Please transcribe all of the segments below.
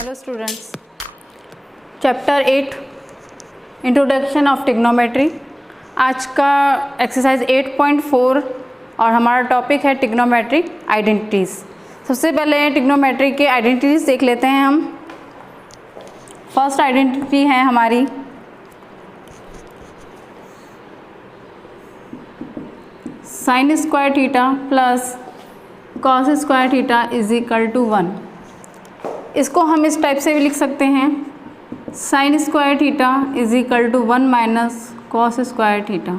Hello students, chapter 8 introduction of trigonometry. आज का exercise 8.4 और हमारा टॉपिक है ट्रिग्नोमेट्रिक आइडेंटिटीज़। सबसे पहले ट्रिग्नोमेट्री के आइडेंटिटीज़ देख लेते हैं हम। फर्स्ट आइडेंटिटी है हमारी sine square theta plus cos square theta is equal to 1। इसको हम इस टाइप से भी लिख सकते हैं, sine square theta is equal to 1 minus cos square theta.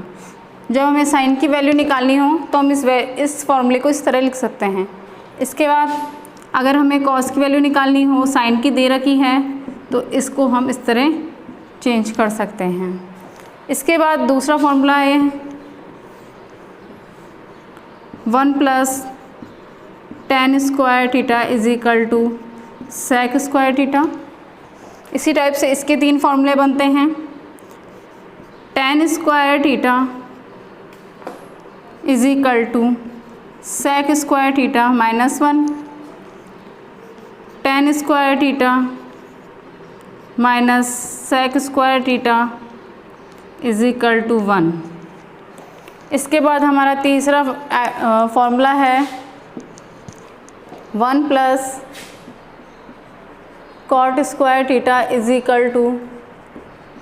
जब हमें साइन की वैल्यू निकालनी हो तो हम इस फॉर्मूले को इस तरह लिख सकते हैं। इसके बाद अगर हमें कॉस की वैल्यू निकालनी हो, साइन की दे रखी है, तो इसको हम इस तरह चेंज कर सकते हैं। इसके बाद दूसरा फॉर्मूला है 1 plus tan square theta is equal to sec square theta. इसी टाइप से इसके 3 फॉर्मूले बनते हैं। tan square theta is equal to sec square theta minus 1, tan square theta minus sec square theta is equal to 1। इसके बाद हमारा तीसरा फॉर्मूला है 1 plus cot square theta is equal to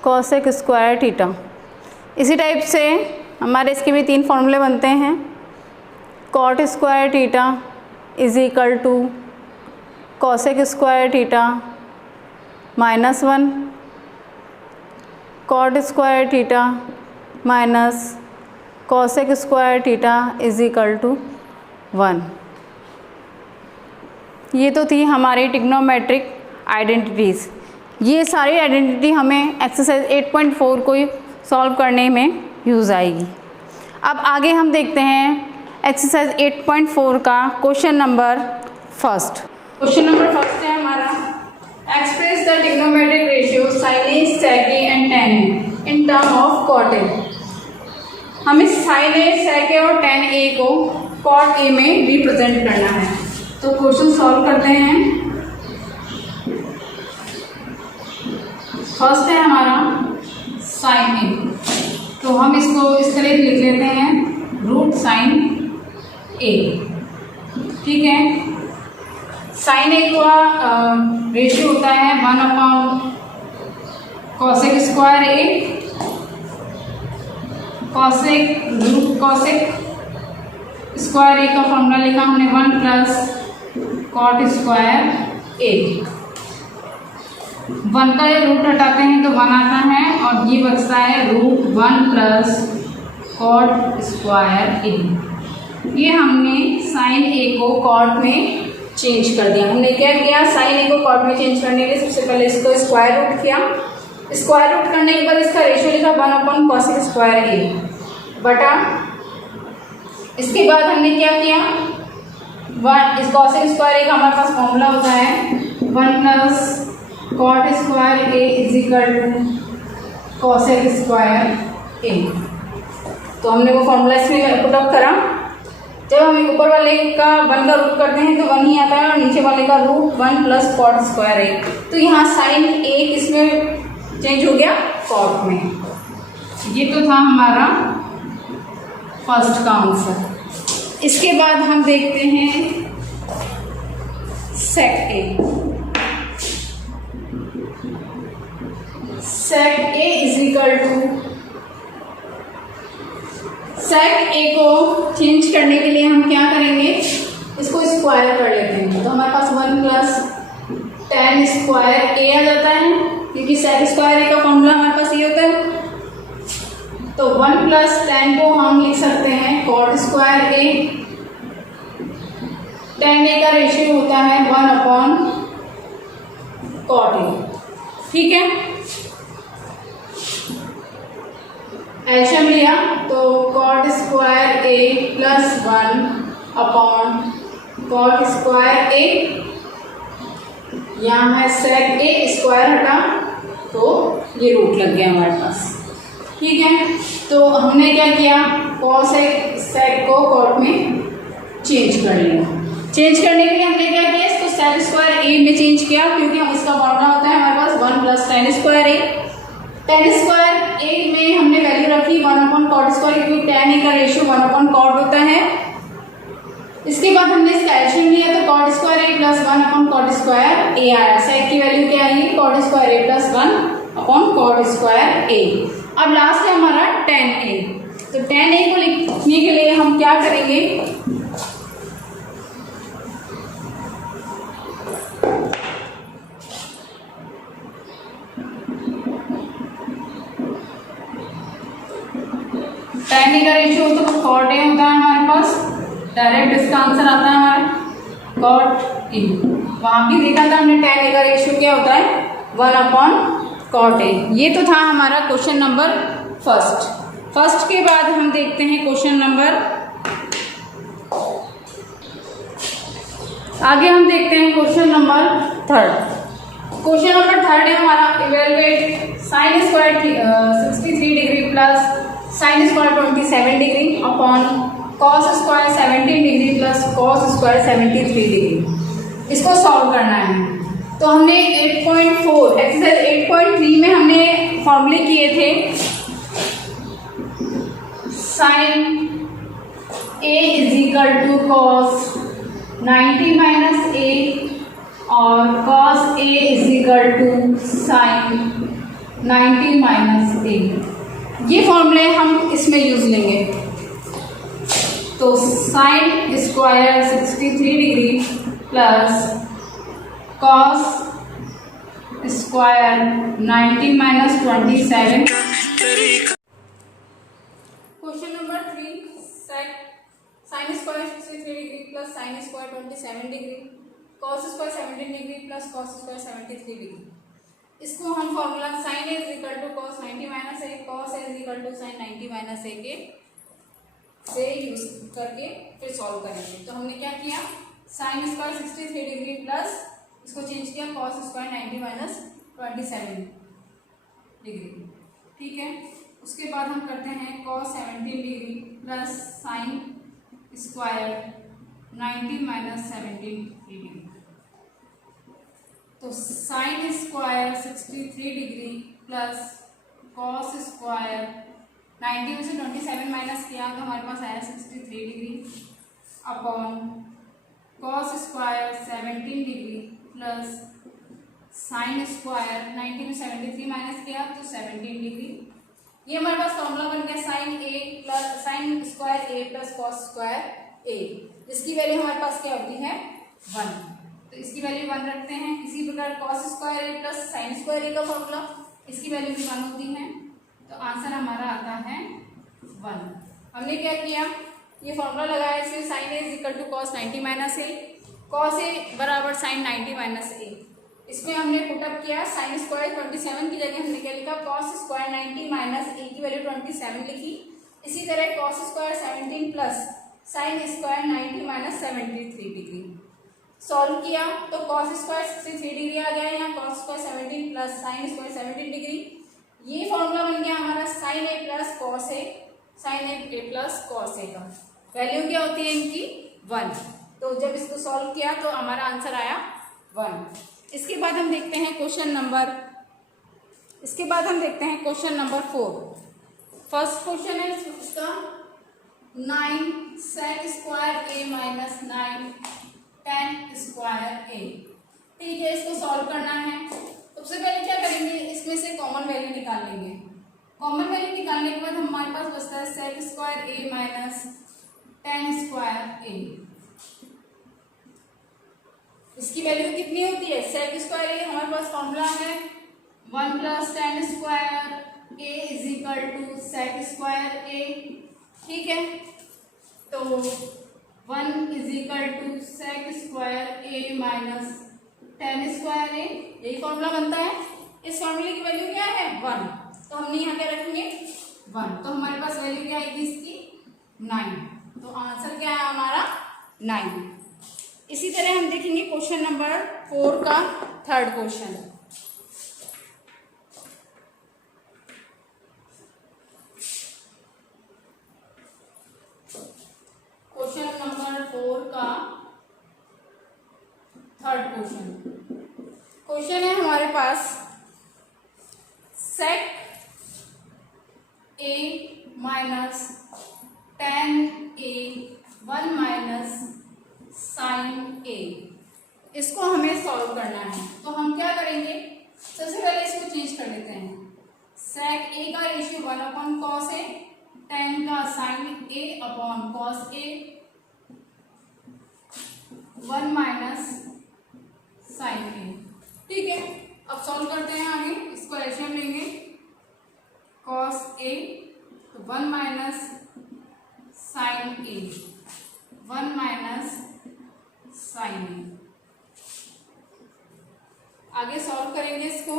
cosec square theta. इसी type से हमारे इसके भी 3 फॉर्मूले बनते हैं। Cot square theta is equal to cosec square theta minus 1, cot square theta minus cosec square theta is equal to 1। ये तो थी हमारी ट्रिग्नोमेट्रिक आइडेंटिटीज़। ये सारी आइडेंटिटी हमें एक्सरसाइज 8.4 को सॉल्व करने में यूज़ आएगी। अब आगे हम देखते हैं एक्सरसाइज 8.4 का question number first. Question number first है हमारा, express the trigonometric ratio sin A, sec A and tan A in term of cot A। हमें sin A, sec A और tan A को cot A में represent करना है। तो question solve करते हैं। फर्स्ट है हमारा साइन ए, तो हम इसको इस तरह लिख लेते हैं रूट साइन ए। ठीक है, साइन ए का रेशियो होता है 1/cosec स्क्वायर ए, कॉसेक स्क्वायर ए का फॉर्मूला लिखा हमने 1 प्लस कॉट स्क्वायर ए। 1 का ये रूट हटाते हैं तो 1 आता है और ये बचता है रूट 1 प्लस कॉट स्क्वायर ए। ये हमने साइन ए को कॉट में चेंज कर दिया। हमने क्या किया, साइन ए को कॉट में चेंज करने के लिए सबसे पहले इसको स्क्वायर रूट किया। स्क्वायर रूट करने के बाद इसका रेशियो लिखा 1/cosec स्क्वायर ए बटा। इसके बाद हमने क्या किया, इस cosec स्क्वायर ए का हमारे पास फॉर्मूला होता है 1 plus cot square A is equal to cosec square A. तो हमने वो फॉर्मूला इसमें पुट अप करा। जब हम ऊपर वाले का 1 का रूट करते हैं तो 1 ही आता है और नीचे वाले का root 1 plus cot square A. तो यहाँ साइन ए इसमें चेंज हो गया कॉट में। ये तो था हमारा फर्स्ट का आंसर। इसके बाद हम देखते हैं सेक ए। सेक ए इज इक्वल टू, सेक ए को चेंज करने के लिए हम क्या करेंगे, इसको स्क्वायर कर लेते हैं। तो हमारे पास 1 प्लस tan स्क्वायर ए आ जाता है, क्योंकि सेक स्क्वायर ए का फॉर्मूला हमारे पास ये होता है। तो 1 प्लस tan को हम लिख सकते हैं कॉट स्क्वायर ए। tan ए का रेशियो होता है 1/cot ए। ठीक है, एलसीएम लिया तो कॉट स्क्वायर ए प्लस 1/cot स्क्वायर ए। यहाँ है सेक ए, स्क्वायर हटा तो ये रूट लग गया हमारे पास। ठीक है, तो हमने क्या किया, कॉसेक सेक को कॉट में चेंज कर लिया। चेंज करने के लिए हमने क्या किया, इसको सेक स्क्वायर ए में चेंज किया, क्योंकि हम इसका फॉर्मूला होता है हमारे पास 1 प्लस टेन स्क्वायर ए। टेन स्क्वायर ए में हमने वैल्यू रखी 1 अपॉन कॉट स्क्वायर, क्योंकि टेन ए का रेशियो 1 अपॉन कॉट होता है। इसके बाद हमने इसका एलसीएम लिया तो कॉट स्क्वायर ए प्लस 1 अपॉन कॉट स्क्वायर ए आया। सेक की वैल्यू क्या आएगी, कॉट स्क्वायर ए प्लस 1 अपॉन कॉट स्क्वायर ए। अब लास्ट है हमारा टेन ए, तो टेन ए को लिखने के लिए हम क्या करेंगे, टेन ए का रेशियो तो कॉट ए होता है हमारे पास, डायरेक्ट इसका आंसर आता है हमारा कॉट ए। वहां भी देखा था हमने टेन ए का रेशियो क्या होता है 1 अपॉन कॉट ए। ये तो था हमारा क्वेश्चन नंबर फर्स्ट के बाद हम देखते हैं क्वेश्चन नंबर, आगे हम देखते हैं question number third. Question number third है हमारा, evaluate sign square 63 degree plus sine square 27 degree upon cos square 17 degree plus cos square 73 degree. इसको सॉल्व करना है। तो हमने 8.4 एक्सरसाइज 8.3 में हमने फॉर्मूले किए थे, sine A is equal to cos 90 minus A और cos A is equal to sine 90 minus A. ये फॉर्मूले हम इसमें यूज लेंगे। तो sine square 63 degree plus cos square 90 minus 27। Question number 3, sec sine square 63 degree plus sine square 27 degree cos square 17 degree plus cos square 73 degree. इसको हम formula sine A is equal to cos 90 minus A, cos A is equal to sine 90 minus A के से use करके फिर solve करेंगे। तो हमने क्या किया, साइन स्क्वायर 63 डिग्री प्लस इसको चेंज किया कॉस स्क्वायर 90 माइनस 27 डिग्री, ठीक है। उसके बाद हम करते हैं cos 17 degree plus sine square 90 minus 17 degree. तो sine square 63 degree plus cos square 90 में से 27 माइनस किया तो हमारे पास आया 63 degree upon cos square 17 degree plus sine square 90 में 73 माइनस किया तो 17 डिग्री। ये हमारे पास फॉर्मूला बन गया sign A plus sine square A plus cos square ए, जिसकी वैल्यू हमारे पास क्या होती है 1। तो इसकी वैल्यू 1 रखते हैं। इसी प्रकार कॉस स्क्वायर ए प्लस साइन स्क्वायर ए का फॉर्मूला, इसकी वैल्यू भी 1 होती है। तो आंसर हमारा आता है 1। हमने क्या किया, ये फॉर्मूला लगाया, इसमें sine A is equal to cos 90 minus A, cos A बराबर साइन 90 माइनस ए। इसमें हमने पुटअप किया साइन स्क्वायर 27 की जगह हमने क्या लिखा कॉस स्क्वायर 90 माइनस ए की वैल्यू 27 लिखी। इसी तरह cos square 17 plus sine square 90 minus 73 degree. Solve किया तो कॉस स्क्वायर 63 डिग्री आ गया, यहाँ cos square 17 plus sine square 17 degree. ये फॉर्मूला बन गया हमारा sign A plus cos A, sign A plus cos A का वैल्यू क्या होती है इनकी 1। तो जब इसको सॉल्व किया तो हमारा आंसर आया 1। इसके बाद हम देखते हैं क्वेश्चन नंबर 4। फर्स्ट क्वेश्चन है इसका 9 सेक square A minus 9 ten square A, ठीक है। इसको सॉल्व करना है। सबसे पहले क्या करेंगे, इसमें से कॉमन वैल्यू निकाल लेंगे। कॉमन वैल्यू निकालने के बाद हमारे पास बचता है सेक square A minus tan square ए। इसकी वैल्यू कितनी होती है, सेक स्क्वायर ए हमारे पास फॉर्मूला है 1 plus tan square A is equal to sec square A, ठीक है। तो 1 is equal to sec square A minus tan square A, यही फॉर्मूला बनता है। इस फॉर्मूले की वैल्यू क्या है 1, तो हमने यहाँ क्या रखेंगे 1। तो हमारे पास वैल्यू क्या आएगी इसकी 9। तो आंसर क्या है हमारा 9। इसी तरह हम देखेंगे क्वेश्चन नंबर 4 का थर्ड क्वेश्चन। क्वेश्चन नंबर 4 का थर्ड क्वेश्चन है हमारे पास सेक ए माइनस tan ए 1 माइनस साइन ए, इसको हमें सॉल्व करना है। तो हम क्या करेंगे, सबसे पहले इसको चेंज कर लेते हैं। सेक ए का रेशियो 1 अपॉन कॉस ए, tan का साइन ए अपॉन कॉस ए, 1 माइनस साइन ए। ठीक है, अब सॉल्व करते हैं आगे। इसको एलसीएम लेंगे, कॉस ए तो 1 माइनस साइन ए, 1 माइनस साइन ए। आगे सॉल्व करेंगे इसको।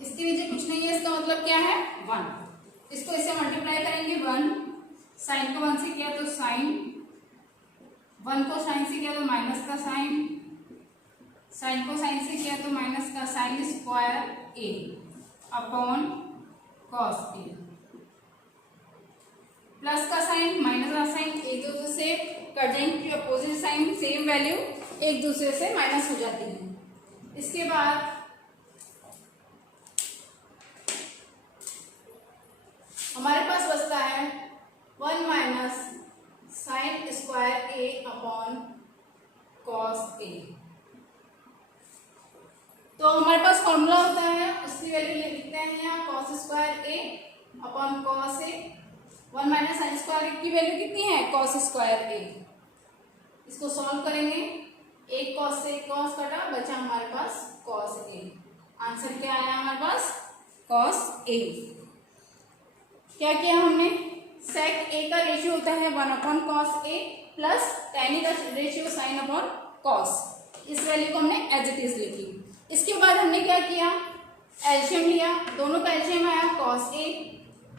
इसके नीचे कुछ नहीं है, इसका मतलब क्या है 1। इसको इसे मल्टीप्लाई करेंगे 1, साइन को 1 से किया तो साइन, 1 को साइन से किया तो माइनस का साइन, साइन को साइन से किया तो माइनस का sign square A upon cos A, plus का साइन माइनस का साइन एक दूसरे से कट जाएंगे, अपोजिट साइन सेम वैल्यू एक दूसरे से माइनस हो जाती है। इसके बाद हमारे पास बचता है 1 minus sine square A upon cos ए। तो हमारे पास फॉर्मूला होता है, उसकी वैल्यू ये लिखते हैं यहाँ, cos square A upon cos A. 1 minus sine square की वैल्यू कितनी है, कॉस स्क्वायर ए। इसको सॉल्व करेंगे, एक कॉस से एक कॉस कटा, बचा हमारे पास कॉस ए। आंसर क्या आया हमारे पास, कॉस ए। क्या किया हमने, सेक ए का रेशियो होता है 1 अपॉन कॉस ए प्लस tan का रेशियो साइन अपॉन कॉस। इस वैल्यू को हमने एज इट इज लिखी। इसके बाद हमने क्या किया, एलसीएम लिया, दोनों का एलसीएम आया कॉस ए,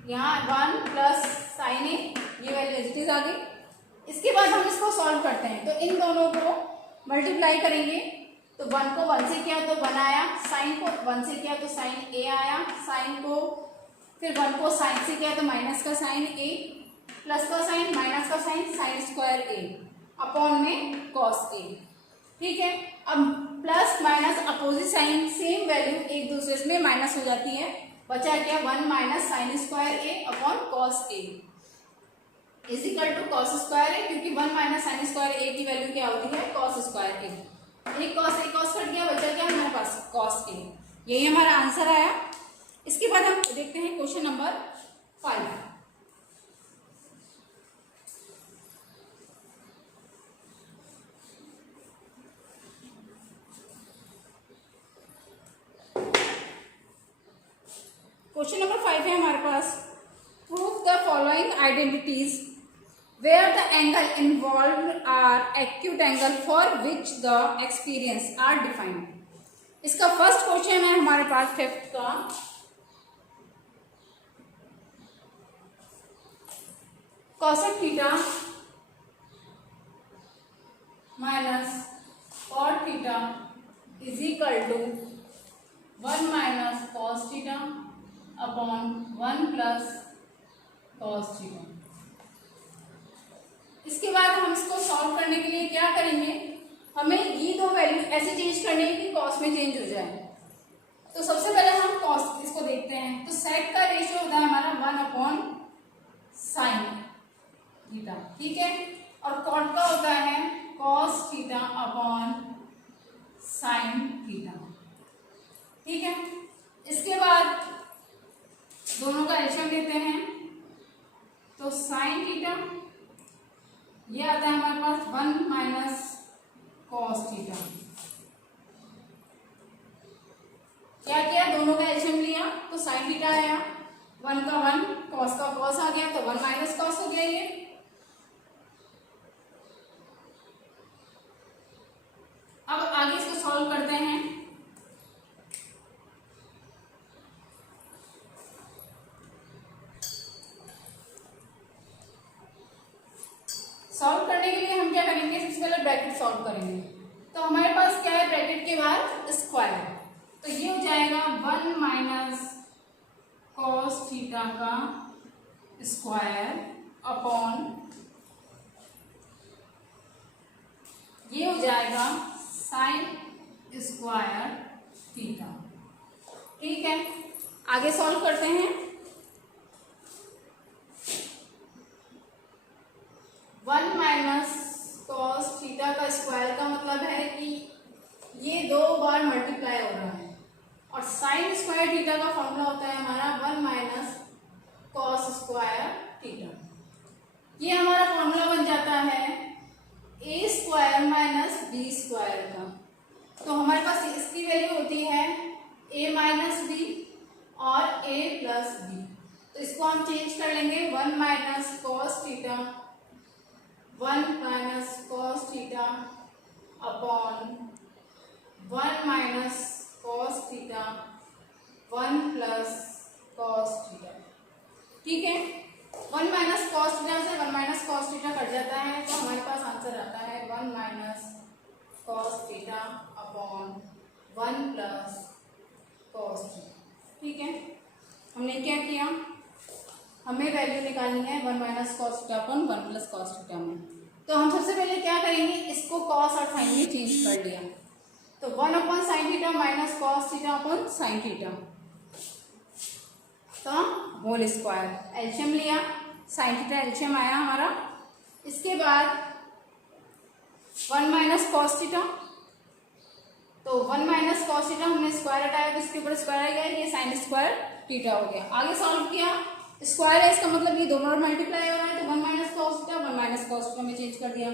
यहाँ 1 प्लस साइन ए, ये वैल्यू एज इट इज आ गई। इसके बाद हम इसको सॉल्व करते हैं, तो इन दोनों को मल्टीप्लाई करेंगे, तो 1 को 1 से किया तो 1 आया, साइन को 1 से किया तो साइन ए आया, साइन को फिर 1 को साइन से किया तो माइनस का साइन ए, प्लस का साइन माइनस का sign, sine square A upon में कॉस ए। ठीक है, अब plus minus opposite sign same value एक दूसरे में माइनस हो जाती है, बचा क्या 1 minus sine square A upon cos A is equal to cos square A, क्योंकि 1 माइनस साइन स्क्वायर ए की वैल्यू क्या होती है, कॉस स्क्वायर ए। एक कॉस कट गया, बचा क्या हमारे पास कॉस ए। यही हमारा आंसर आया। इसके बाद हम देखते हैं क्वेश्चन नंबर 5। क्वेश्चन नंबर 5 है हमारे पास, prove the following identities where the angle involved are acute angle for which the experience are defined। इसका फर्स्ट क्वेश्चन है हमारे पास 5th का, cosec theta minus cot theta is equal to 1 minus cos theta upon 1 plus cos theta. इसके बाद हम इसको solve करने के लिए क्या करेंगे, हमें ये दो वैल्यू ऐसे चेंज करनी है कि कॉस में चेंज हो जाए। तो सबसे पहले हम कॉस इसको देखते हैं, तो सेक का रेशियो होता है हमारा 1 अपॉन साइन थीटा, ठीक है, और कॉट का होता है cos theta upon sine theta, ठीक है। इसके बाद दोनों का एलसीएम लेते हैं, तो साइन थीटा ये आता है हमारे पास 1 माइनस कॉस थीटा। क्या किया, दोनों का एलसीएम लिया तो साइन थीटा आया, 1 का 1, कॉस का कॉस आ गया, तो 1 माइनस कॉस हो गया ये। अब आगे इसको सॉल्व करते हैं। सॉल्व करने के लिए हम क्या करेंगे, सबसे पहले ब्रैकेट सॉल्व करेंगे। तो हमारे पास क्या है, ब्रैकेट के बाद स्क्वायर, तो ये हो जाएगा 1 माइनस कॉस थीटा का स्क्वायर अपॉन ये हो जाएगा साइन स्क्वायर थीटा। ठीक है, आगे सॉल्व करते हैं। 1 माइनस कॉस थीटा का स्क्वायर का मतलब है कि ये 2 बार मल्टीप्लाई हो रहा है, और साइन स्क्वायर थीटा का फॉर्मूला होता है हमारा 1 माइनस कॉस स्क्वायर थीटा। ये हमारा फॉर्मूला बन जाता है ए स्क्वायर माइनस बी स्क्वायर का। तो हमारे पास इसकी वैल्यू होती है ए माइनस बी और ए प्लस बी। तो इसको हम चेंज कर लेंगे 1 minus cos theta 1 minus cos theta upon 1 minus cos theta 1 plus cos theta. ठीक है, 1 माइनस कॉस थीटा से 1 माइनस कॉस थीटा कट जाता है, तो हमारे पास आंसर आता है 1 minus cos theta upon 1 plus cos theta. ठीक है, हमने क्या किया, हमें वैल्यू निकालनी है 1 minus cos theta upon 1 plus cos theta में। तो हम सबसे पहले क्या करेंगे, इसको कॉस और साइन में चेंज कर लिया, तो 1 upon sine theta minus cos theta upon sine theta, तो होल स्क्वायर एलसीएम लिया, साइन थीटा एलसीएम आया हमारा। इसके बाद 1 माइनस कॉस थीटा, तो 1 माइनस कॉस थीटा हमने स्क्वायर हटाया तो इसके ऊपर स्क्वायर आ गया, ये साइन स्क्वायर थीटा हो गया। आगे सॉल्व किया, स्क्वायर है इसका मतलब ये दोनों मल्टीप्लाई हो रहा है, तो 1 minus cos theta 1 minus cos theta में चेंज कर दिया।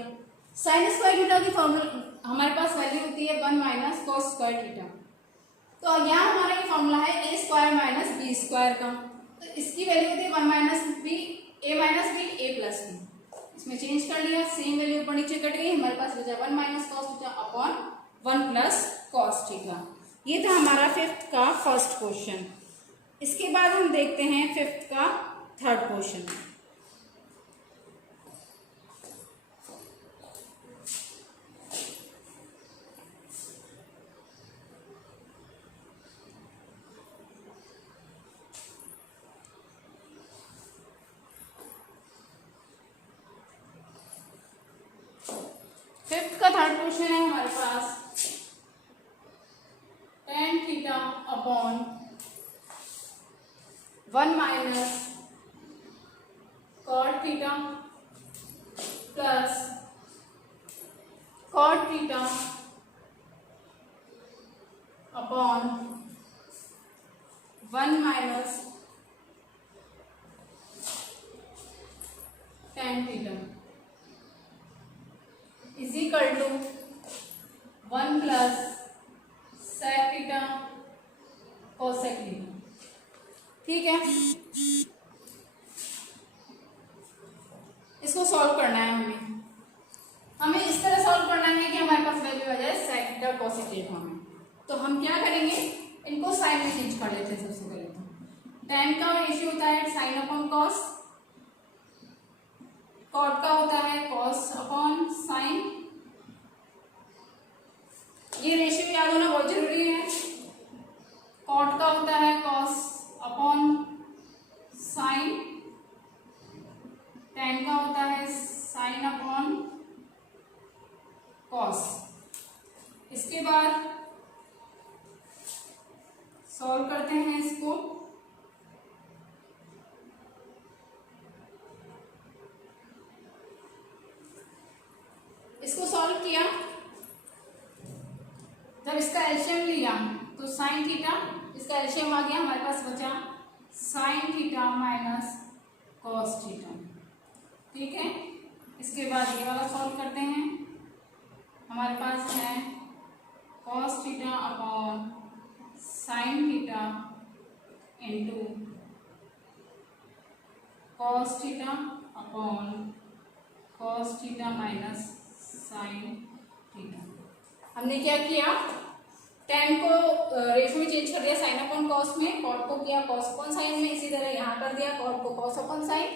साइन स्क्वायर थीटा की फॉर्मूला हमारे पास वैल्यू होती है 1 माइनस कॉस स्क्वायर थीटा। तो यहाँ हमारा ये फॉर्मूला है ए स्क्वायर माइनस बी स्क्वायर का, तो इसकी वैल्यू होती है 1 minus B A minus B A plus B. इसमें चेंज कर लिया, सेम वैल्यू ऊपर नीचे कट गई, हमारे पास बचा 1 minus cos theta upon 1 plus cos theta. ये था हमारा 5th का फर्स्ट क्वेश्चन। इसके बाद हम देखते हैं 5th का थर्ड क्वेश्चन। फिफ्थ का थर्ड क्वेश्चन है हमारे पास tan theta upon 1 minus cot theta plus cot theta upon 1 minus tan theta is equal to 1 plus sec theta cosec theta. ठीक है, इसको सॉल्व करना है हमें इस तरह सॉल्व करना है कि हमारे पास वैल्यू आ जाए sec थीटा cosec थीटा में। तो हम क्या करेंगे, इनको साइन में चेंज कर लेते हैं। सबसे पहले तो tan का रेशियो होता है साइन अपॉन कॉस, कॉट का होता है कॉस अपॉन साइन। ये रेशियो याद होना बहुत जरूरी है। कॉट का होता है कॉस अपॉन साइन, tan का होता है साइन अपॉन कॉस। इसके बाद सॉल्व करते हैं इसको। इसको सॉल्व किया, जब इसका एलसीएम लिया तो साइन थीटा, इसका एलसीएम आ गया, हमारे पास बचा sign theta minus cos theta. ठीक है, इसके बाद ये वाला सॉल्व करते हैं। हमारे पास है cos theta upon sine theta into cos theta upon cos theta minus sine theta. हमने क्या किया, tan को रेशियो में चेंज कर दिया साइन अपॉन कॉस में, कॉट को किया कॉस अपॉन साइन में, इसी तरह यहाँ कर दिया कॉट को कॉस अपॉन साइन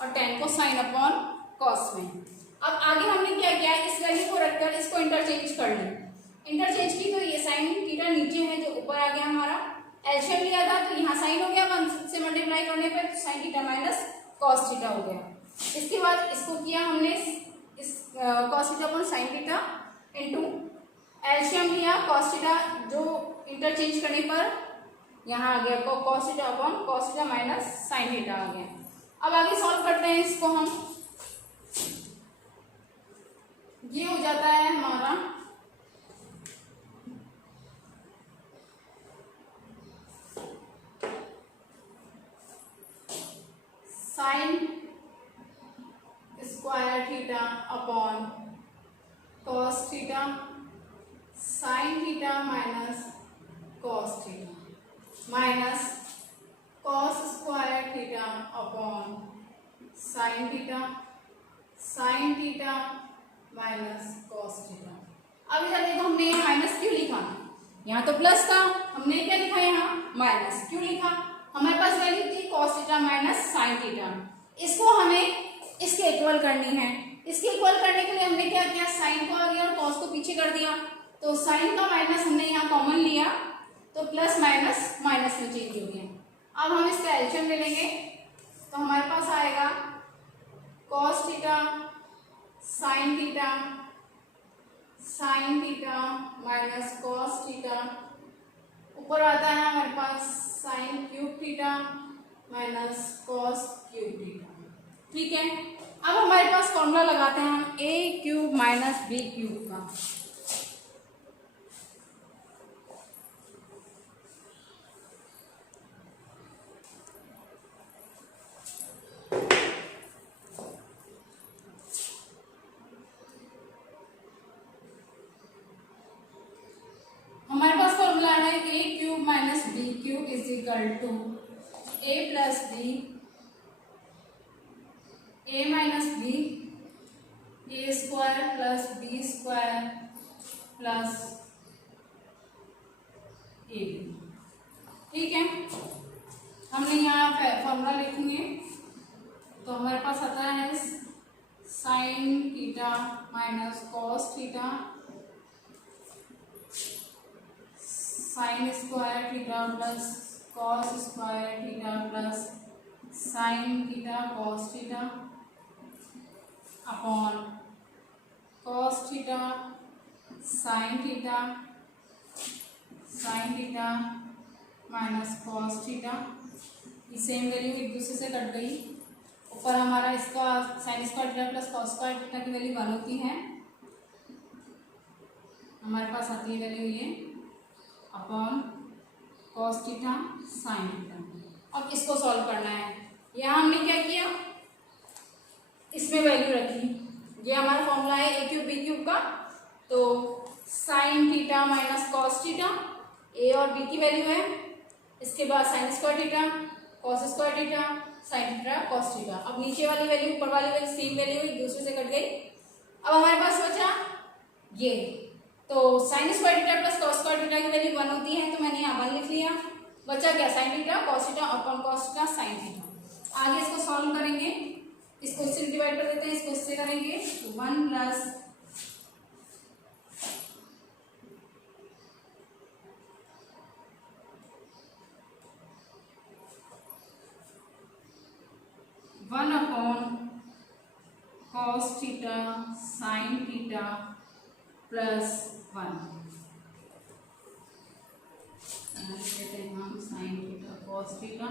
और tan को साइन अपॉन कॉस में। अब आगे हमने क्या किया, इस वैल्यू को रखकर इसको इंटरचेंज कर ली। इंटरचेंज की तो ये साइन थीटा नीचे है जो ऊपर आ गया, हमारा एलसीएम लिया था तो यहाँ साइन हो गया 1 से मल्टीप्लाई करने पर sine theta minus cos theta हो गया। इसके बाद इसको किया हमने इस cos theta upon sine theta into LCM लिया कॉस थीटा, जो इंटरचेंज करने पर यहाँ आ गया cos theta upon cos theta minus sine theta आ गया। अब आगे सॉल्व करते हैं इसको हम। ये हो जाता है हमारा sign square theta upon cos theta sine theta minus cos theta minus cos square theta upon sine theta minus cos theta. अब इधर देखो हमने यहाँ माइनस क्यों लिखा, यहाँ तो प्लस था, हमने क्या लिखा यहाँ माइनस क्यों लिखा, हमारे पास वैल्यू थी cos theta minus sine theta. इसको हमें इसके इक्वल करनी है। इसके इक्वल करने के लिए हमने क्या किया, साइन को आगे और कॉस को पीछे कर दिया, तो साइन का माइनस हमने यहाँ कॉमन लिया तो प्लस माइनस माइनस में चेंज हो गया। अब हम इसका एलसीएम ले लेंगे तो हमारे पास आएगा cos theta sine theta minus cos theta, ऊपर आता है हमारे पास sine cube theta minus cos cube theta. ठीक है, अब हमारे पास फॉर्मूला लगाते हैं हम A cube minus B cube का। हमारे पास फॉर्मूला है A cube minus B cube is equal to A plus B A minus B A square plus B square plus A B. ठीक है, हमने यहाँ फॉर्मूला लिखेंगे तो हमारे पास आता है sign theta minus cos theta sign square theta plus cos square theta plus sign theta cos theta upon cos theta sine theta minus cos theta. ये सेम वैल्यू एक दूसरे से कट गई। ऊपर हमारा इसका sign square theta plus cos square theta की value 1 होती है, हमारे पास आती है वैल्यू ये upon cos theta sine theta. अब इसको सॉल्व करना है। यहाँ हमने क्या किया, इसमें वैल्यू रखी, ये हमारा फॉर्मूला है ए क्यूब बी क्यूब का, तो sine theta minus cos theta A और बी की वैल्यू है, इसके बाद sine square theta cos square theta sine theta cos theta. अब नीचे वाली वैल्यू ऊपर वाली वैल्यू सेम वैल्यू एक दूसरे से कट गई। अब हमारे पास बचा ये, तो sine square theta plus cos square theta की वैल्यू 1 होती है, तो मैंने यहाँ 1 लिख लिया। बचा क्या, sign theta cos theta upon cos theta sine theta. आगे इसको सॉल्व करेंगे, इसको इससे डिवाइड कर देते हैं, इसको इससे करेंगे तो 1 plus one upon cos theta sine theta plus 1 लेते हैं हम sign theta cos theta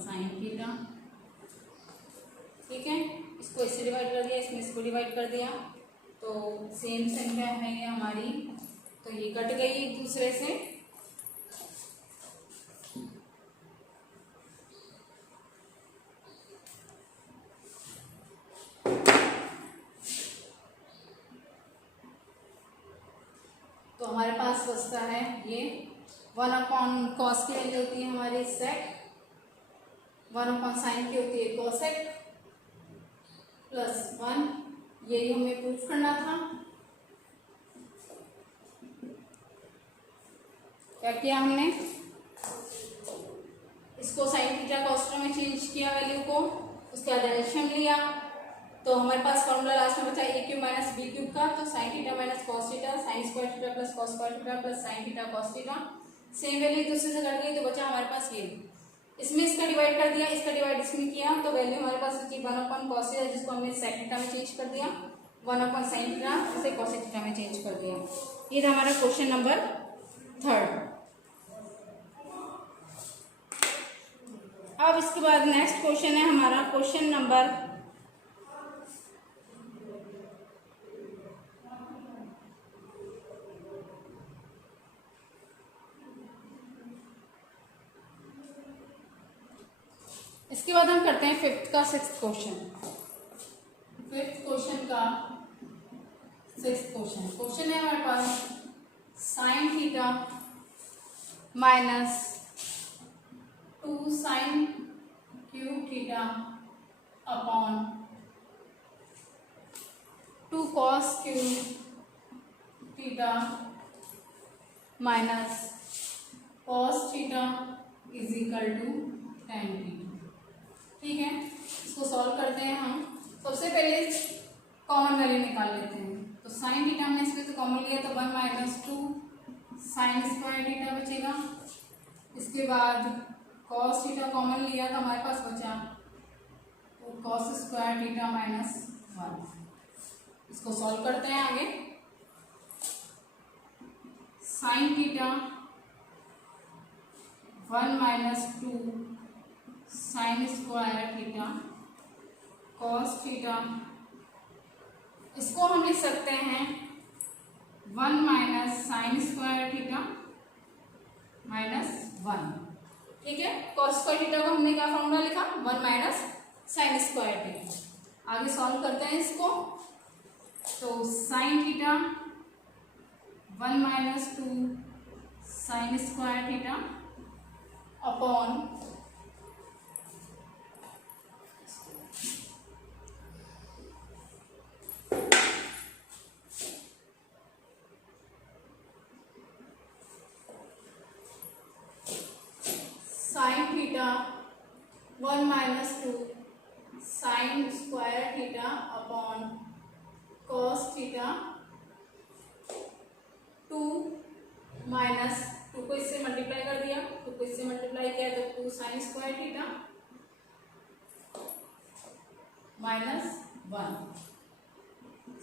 sine theta. ठीक है, इसको इससे डिवाइड कर दिया, इसमें इसको डिवाइड कर दिया, तो सेम संख्या है ये हमारी, तो ये कट गई एक दूसरे से। तो हमारे पास बचता है ये 1 अपॉन कॉस की वैल्यू होती है हमारी सेक, 1 अपॉन साइन की होती है कोसेक प्लस 1, यही हमें प्रूफ करना था। क्या किया हमने, इसको साइन थीटा कॉस थीटा में चेंज किया वैल्यू को, उसके बाद एलसीएम लिया, तो हमारे पास फॉर्मूला लास्ट में बचा ए क्यूब माइनस बी क्यूब का, तो sine theta minus cos theta sign square theta plus cos square theta plus sign theta cos theta. Same value दूसरे से कट गई तो बचा हमारे पास ये। इसमें इसका डिवाइड कर दिया, इसका डिवाइड इसमें किया, तो वैल्यू हमारे पास बची 1/cos थीटा, जिसको हमने sec थीटा में चेंज कर दिया, 1/sin थीटा इसे cos थीटा में चेंज कर दिया। ये था हमारा क्वेश्चन नंबर 3। अब इसके बाद नेक्स्ट क्वेश्चन है हमारा क्वेश्चन नंबर 5। इसके बाद हम करते हैं 5th का 6th क्वेश्चन। 5th क्वेश्चन का 6th क्वेश्चन है हमारे पास sin theta minus 2 sin cube theta upon 2 cos cube theta minus cos theta is equal to tan theta. ठीक है, इसको सॉल्व करते हैं हम। सबसे पहले कॉमन वैल्यू निकाल लेते हैं। तो sin थीटा हमने इसमें से कॉमन लिया तो 1 माइनस 2 sin स्क्वायर थीटा बचेगा। इसके बाद cos थीटा कॉमन लिया तो हमारे पास बचा तो cos स्क्वायर थीटा माइनस 1। इसको सॉल्व करते हैं आगे। sin theta 1 minus 2 sin square theta cos theta, इसको हम लिख सकते हैं 1 minus sin square theta minus 1। ठीक है, cos स्क्वायर थीटा को हमने क्या फॉर्मूला लिखा, 1 माइनस sin स्क्वायर थीटा। आगे सॉल्व करते हैं इसको। तो sin theta 1 minus 2 sin square theta upon sin theta 1 minus 2 sin square theta upon cos theta 2 minus 2 को इससे मल्टीप्लाई कर दिया, 2 को इससे मल्टीप्लाई किया तो 2 sin square theta minus 1।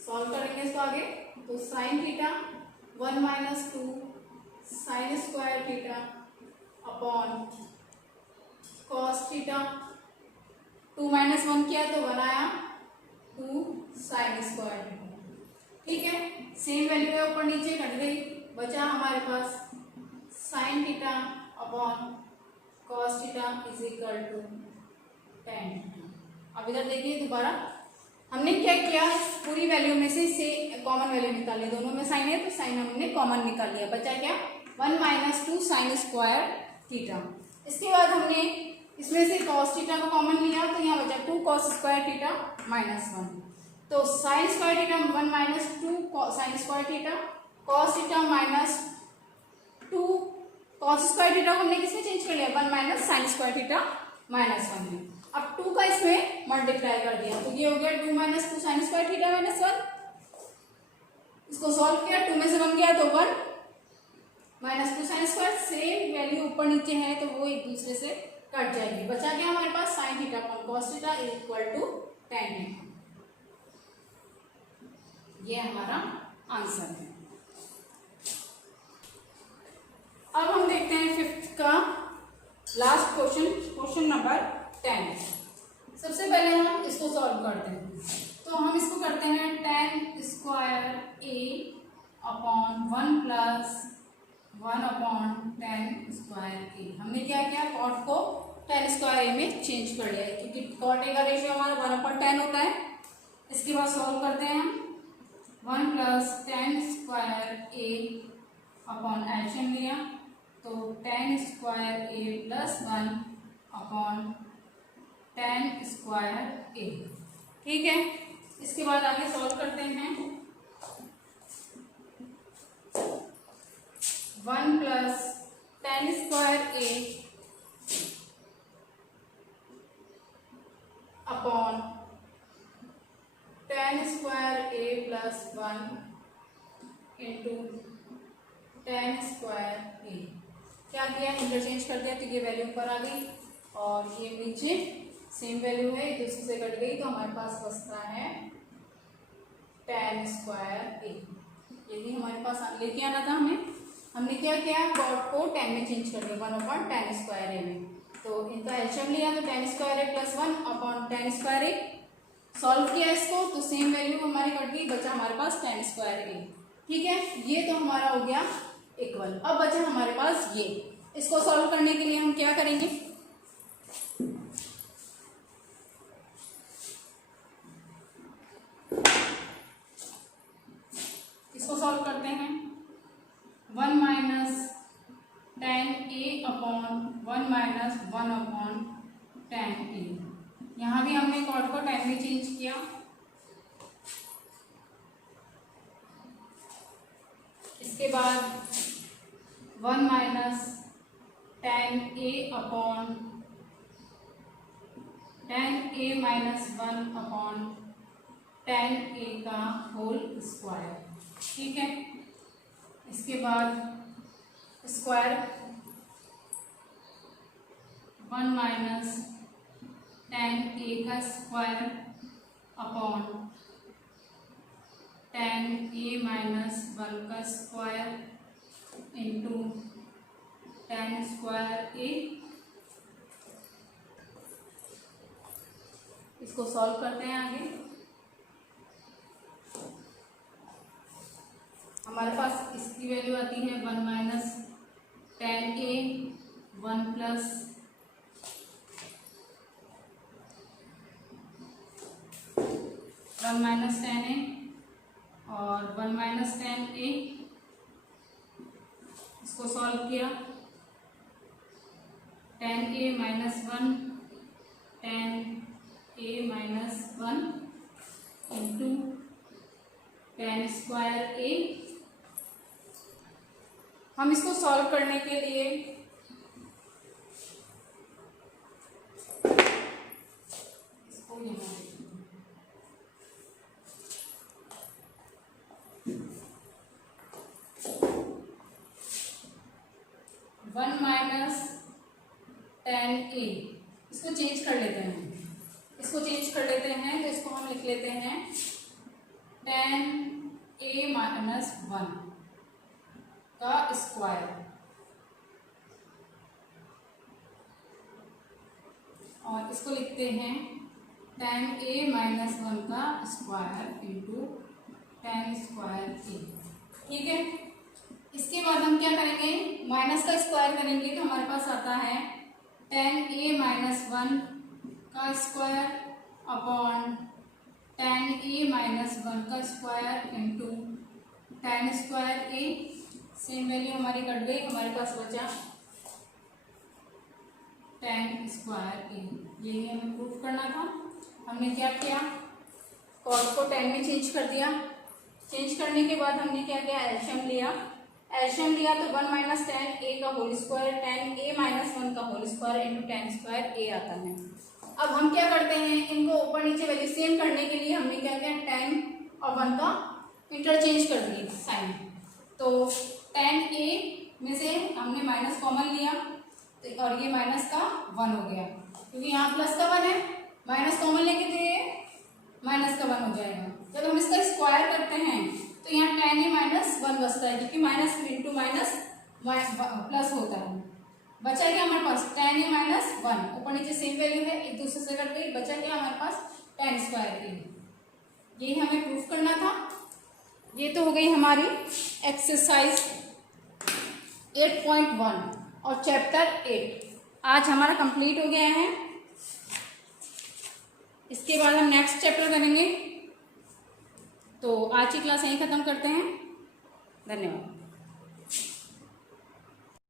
Solve करेंगे इसको आगे। तो sin theta 1 minus 2 sin square theta upon cos theta 2 minus 1 किया तो 1 आया 2 sin स्क्वायर थीटा। ठीक है, सेम वैल्यू है, ऊपर नीचे कट गई, बचा हमारे पास sin theta upon cos theta is equal to tan theta. अब इधर देखिए दोबारा हमने क्या किया, पूरी वैल्यू में से कॉमन वैल्यू निकाल लिया। दोनों में साइन है तो साइन हमने कॉमन निकाल लिया, बचा क्या 1 माइनस 2 sin स्क्वायर थीटा। इसके बाद हमने इसमें से cos थीटा को कॉमन लिया तो यहाँ बचा 2 cos स्क्वायर थीटा माइनस 1। तो sin square theta 1 minus 2 sin square theta cos theta minus 2 cos square theta को हमने किसमें चेंज कर लिया, 1 minus sin square theta minus 1 में। अब 2 का इसमें मल्टीप्लाई कर दिया तो ये हो गया 2 minus 2 sin square theta minus 1। इसको सॉल्व किया, 2 में से 1 गया तो 1 minus 2 sin square. Same value ऊपर नीचे है तो वो एक दूसरे से कट जाएगी। बचा गया हमारे पास sin theta upon cos theta is equal to tan theta. ये हमारा आंसर है। अब हम देखते हैं 5th का लास्ट क्वेश्चन नंबर 10। सबसे पहले हम इसको सॉल्व करते हैं। तो हम इसको करते हैं tan square a upon 1 plus 1 upon tan square a। हमने क्या किया, कॉट को tan स्क्वायर a में चेंज कर लिया क्योंकि कॉट a का रेशियो हमारा 1/10 होता है। इसके बाद सॉल्व करते हैं हम 1 plus tan square a upon LCM लिया तो tan square a plus 1 upon tan square a। ठीक है, इसके बाद आगे सॉल्व करते हैं 1 plus tan square a upon tan square a plus 1 into tan square a। क्या किया, इंटरचेंज कर दिया तो ये वैल्यू ऊपर आ गई। और ये नीचे सेम वैल्यू है, एक दूसरे से कट गई, तो हमारे पास बचता है tan स्क्वायर ए। ये भी हमारे पास लेके आना था हमें, हमने क्या किया, कॉट को tan में चेंज कर दिया, 1/tan स्क्वायर ए में। तो इनका एलसीएम लिया तो tan स्क्वायर ए प्लस 1/tan स्क्वायर ए। सॉल्व किया इसको तो सेम वैल्यू हमारी कट गई, बचा हमारे पास tan स्क्वायर ए। ठीक है, ये तो हमारा हो गया इक्वल। अब बचा हमारे पास ये, इसको सॉल्व करने के लिए हम क्या करेंगे, इसको सॉल्व करते हैं। 1 minus tan a upon 1 minus 1/tan a। यहाँ भी हमने कॉट को tan में चेंज किया, इसके बाद 1 minus tan a upon tan a minus 1/tan a का होल स्क्वायर। ठीक है, इसके बाद स्क्वायर 1 माइनस tan a का square upon tan a minus 1 का square into tan square a। इसको सॉल्व करते हैं आगे। हमारे पास इसकी वैल्यू आती है 1 minus tan a 1 plus 1 minus tan a और 1 माइनस tan a। इसको सॉल्व किया, tan a minus 1 tan a minus 1 into tan square a। हम इसको सॉल्व करने के लिए इसको यहाँ 1 माइनस tan a, इसको चेंज कर लेते हैं, इसको चेंज कर लेते हैं, तो इसको हम लिख लेते हैं tan a माइनस 1 का स्क्वायर और इसको लिखते हैं tan a माइनस 1 का square into tan square a। ठीक है, इसके बाद हम क्या करेंगे, माइनस का स्क्वायर करेंगे तो हमारे पास आता है tan a माइनस 1 का square upon tan a minus 1 का square into tan square a। Same value हमारी कट गई, हमारे पास बचा tan स्क्वायर a। यही हमें प्रूफ करना था। हमने क्या किया, कॉट को tan में चेंज कर दिया, चेंज करने के बाद हमने क्या किया, एलसीएम लिया, एलसीएम लिया तो 1 माइनस tan a का whole square tan a minus 1 का whole square into tan square a आता है। अब हम क्या करते हैं, इनको ऊपर नीचे वैल्यू सेम करने के लिए हमने क्या किया, tan और 1 का इंटरचेंज कर दिए साइन। तो tan a में से हमने माइनस कॉमन लिया तो और ये माइनस का 1 हो गया, क्योंकि यहाँ प्लस का 1 है, माइनस कॉमन लेके तो ये माइनस का 1 हो जाएगा। जब हम इसका स्क्वायर करते हैं तो यहाँ tan a माइनस 1 बचता है, क्योंकि माइनस इंटू माइनस प्लस होता है। बचा क्या हमारे पास, tan a माइनस 1, ऊपर नीचे सेम वैल्यू है, एक दूसरे से कट गई, बचा क्या हमारे पास tan स्क्वायर a। यही हमें प्रूफ करना था। ये तो हो गई हमारी एक्सरसाइज 8.1 और चैप्टर 8 आज हमारा कंप्लीट हो गया है। इसके बाद हम नेक्स्ट चैप्टर करेंगे। तो आज की क्लास यहीं ख़त्म करते हैं। धन्यवाद।